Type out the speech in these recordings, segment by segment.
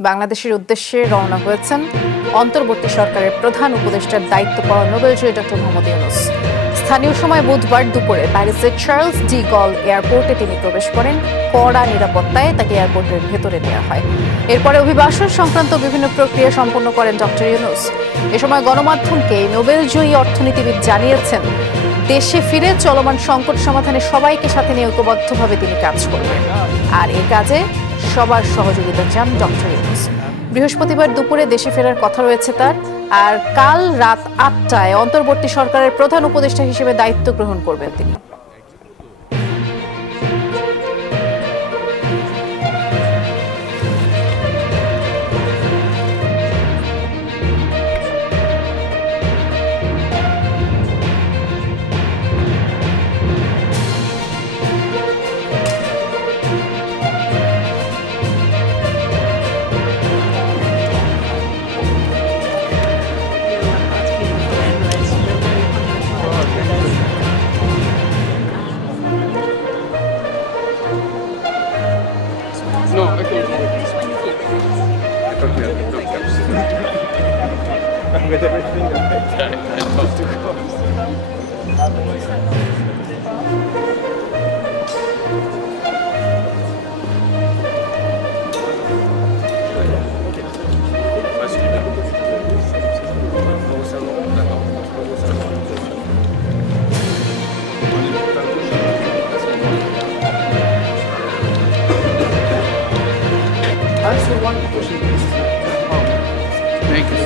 বাংলাদেশের উদ্দেশ্যে রওনা হয়েছেন অন্তর্বর্তী সরকারের প্রধান উপদেষ্টার দায়িত্ব পাওয়া নোবেলজয়ী ডক্টর মোহাম্মদ ইউনুস। স্থানীয় সময় বুধবার দুপুরে প্যারিসের চার্লস ডি গল এয়ারপোর্টে তিনি প্রবেশ করেন। কড়া নিরাপত্তায় তাকে এয়ারপোর্টের ভেতরে নেওয়া হয়। এরপরে অভিবাসন সংক্রান্ত বিভিন্ন প্রক্রিয়া সম্পন্ন করেন ডক্টর ইউনুস। এ সময় গণমাধ্যমকে নোবেলজয়ী অর্থনীতিবিদ জানিয়েছেন, দেশে ফিরে চলমান সংকট সমাধানে সবাইকে সাথে নিয়ে ঐক্যবদ্ধভাবে তিনি কাজ করবেন। আর এই কাজে সবার সহযোগিতা চান ডক্টর ইউনুস। বৃহস্পতিবার দুপুরে দেশে ফেরার কথা রয়েছে তার, আর কাল রাত আটটায় অন্তর্বর্তী সরকারের প্রধান উপদেষ্টা হিসেবে দায়িত্ব গ্রহণ করবেন তিনি। took me. With everything. Thanks for one pushing this. Thank you.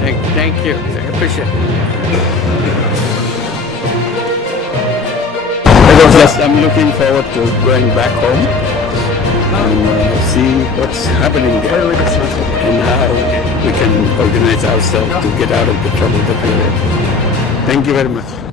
Thank, thank you. I appreciate it. Yes, I'm looking forward to going back home and uh, see what's happening there and how we can organize ourselves to get out of the trouble that we're in. Thank you very much.